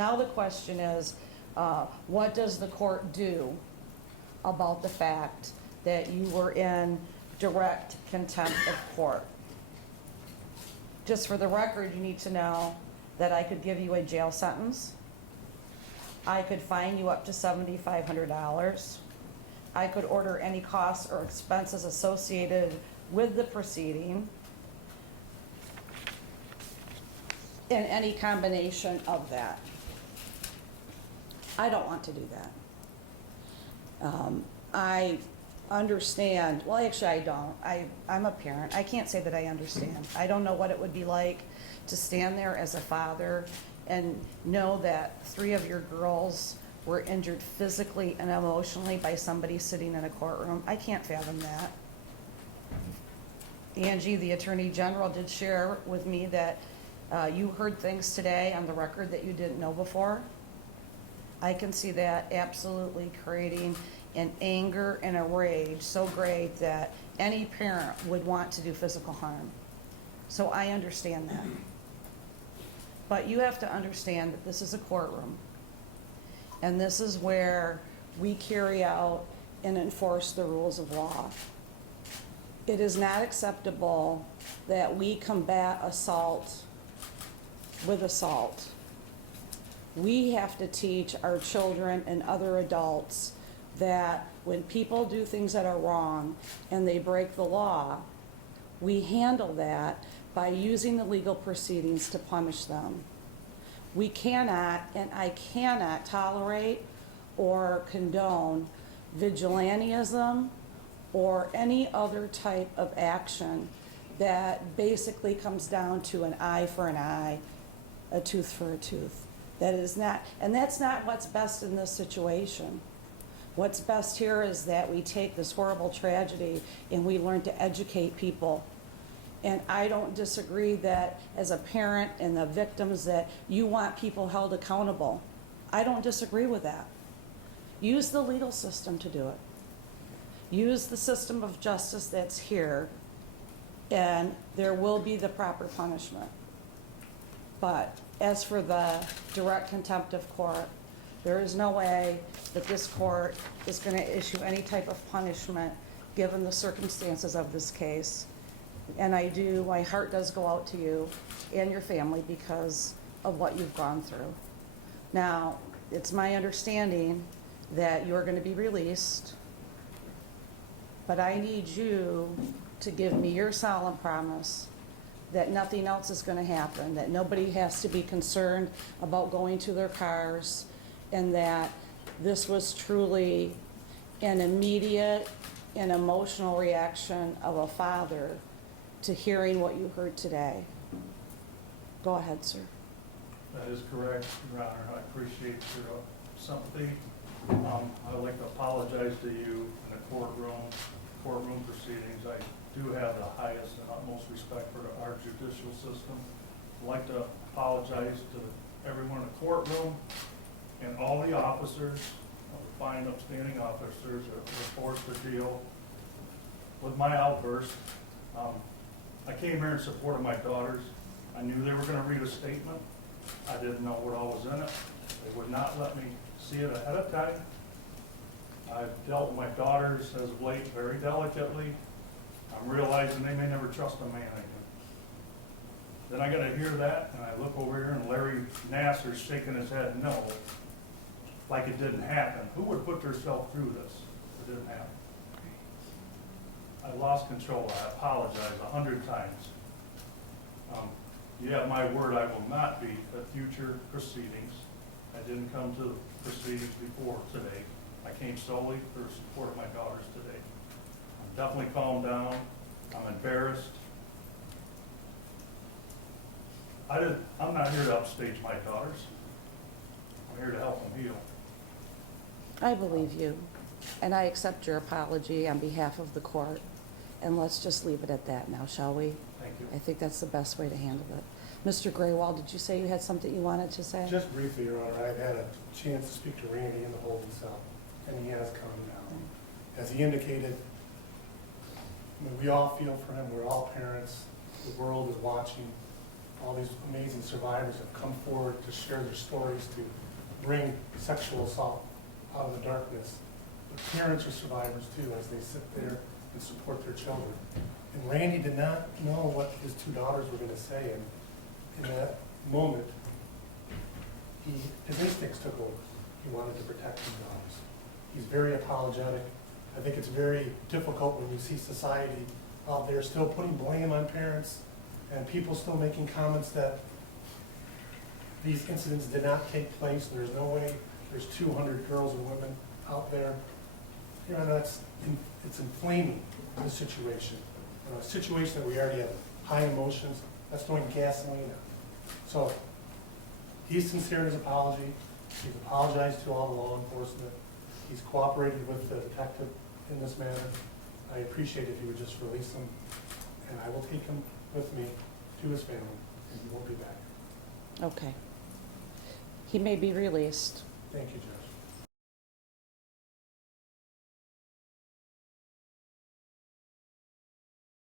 now the question is, what does the court do about the fact that you were in direct contempt of court? Just for the record, you need to know that I could give you a jail sentence. I could fine you up to $7,500. I could order any costs or expenses associated with the proceeding and any combination of that. I don't want to do that. I understand, well, actually I don't. I'm a parent. I can't say that I understand. I don't know what it would be like to stand there as a father and know that 3 of your girls were injured physically and emotionally by somebody sitting in a courtroom. I can't fathom that. Angie, the Attorney General, did share with me that you heard things today on the record that you didn't know before. I can see that absolutely creating an anger and a rage so great that any parent would want to do physical harm. So I understand that. But you have to understand that this is a courtroom. And this is where we carry out and enforce the rules of law. It is not acceptable that we combat assault with assault. We have to teach our children and other adults that when people do things that are wrong and they break the law, we handle that by using the legal proceedings to punish them. We cannot, and I cannot tolerate or condone vigilantism or any other type of action that basically comes down to an eye for an eye, a tooth for a tooth. That is not, and that's not what's best in this situation. What's best here is that we take this horrible tragedy and we learn to educate people. And I don't disagree that as a parent and the victims that you want people held accountable. I don't disagree with that. Use the legal system to do it. Use the system of justice that's here, and there will be the proper punishment. But as for the direct contempt of court, there is no way that this court is going to issue any type of punishment given the circumstances of this case. And my heart does go out to you and your family because of what you've gone through. Now, it's my understanding that you're going to be released, but I need you to give me your solemn promise that nothing else is going to happen, that nobody has to be concerned about going to their cars, and that this was truly an immediate and emotional reaction of a father to hearing what you heard today. Go ahead, sir. That is correct, Your Honor. I appreciate your sympathy. I'd like to apologize to you in the courtroom proceedings. I do have the highest and utmost respect for our judicial system. I'd like to apologize to everyone in the courtroom and all the officers, the fine upstanding officers that were forced to deal with my outburst. I came here in support of my daughters. I knew they were going to read a statement. I didn't know what all was in it. They would not let me see it ahead of time. I've dealt with my daughters as of late very delicately. I'm realizing they may never trust a man again. Then I got to hear that, and I look over here, and Larry Nassar's shaking his head no, like it didn't happen. Who would put themselves through this if it didn't happen? I lost control. I apologize 100 times. You have my word, I will not be at future proceedings. I didn't come to the proceedings before today. I came solely for support of my daughters today. I'm definitely calmed down. I'm embarrassed. I'm not here to upstage my daughters. I'm here to help them heal. I believe you, and I accept your apology on behalf of the court. And let's just leave it at that now, shall we? Thank you. I think that's the best way to handle it. Mr. Graywall, did you say you had something you wanted to say? Just briefly, Your Honor, I've had a chance to speak to Randy in the holding cell, and he has calmed down. As he indicated, we all feel for him. We're all parents. The world is watching. all these amazing survivors have come forward to share their stories, to bring sexual assault out of the darkness. The parents are survivors too, as they sit there and support their children. And Randy did not know what his two daughters were going to say, and in that moment, his instincts took over. He wanted to protect his daughters. He's very apologetic. I think it's very difficult when you see society out there still putting blame on parents and people still making comments that these incidents did not take place. There's no way there's 200 girls and women out there. You know, it's inflaming the situation. A situation that we already have high emotions, that's throwing gasoline on. So he's sincere in his apology. He's apologized to all the law enforcement. He's cooperated with the detective in this matter. I appreciate if you would just release him, and I will take him with me to his family, and he won't be back. Okay. He may be released. Thank you, Judge.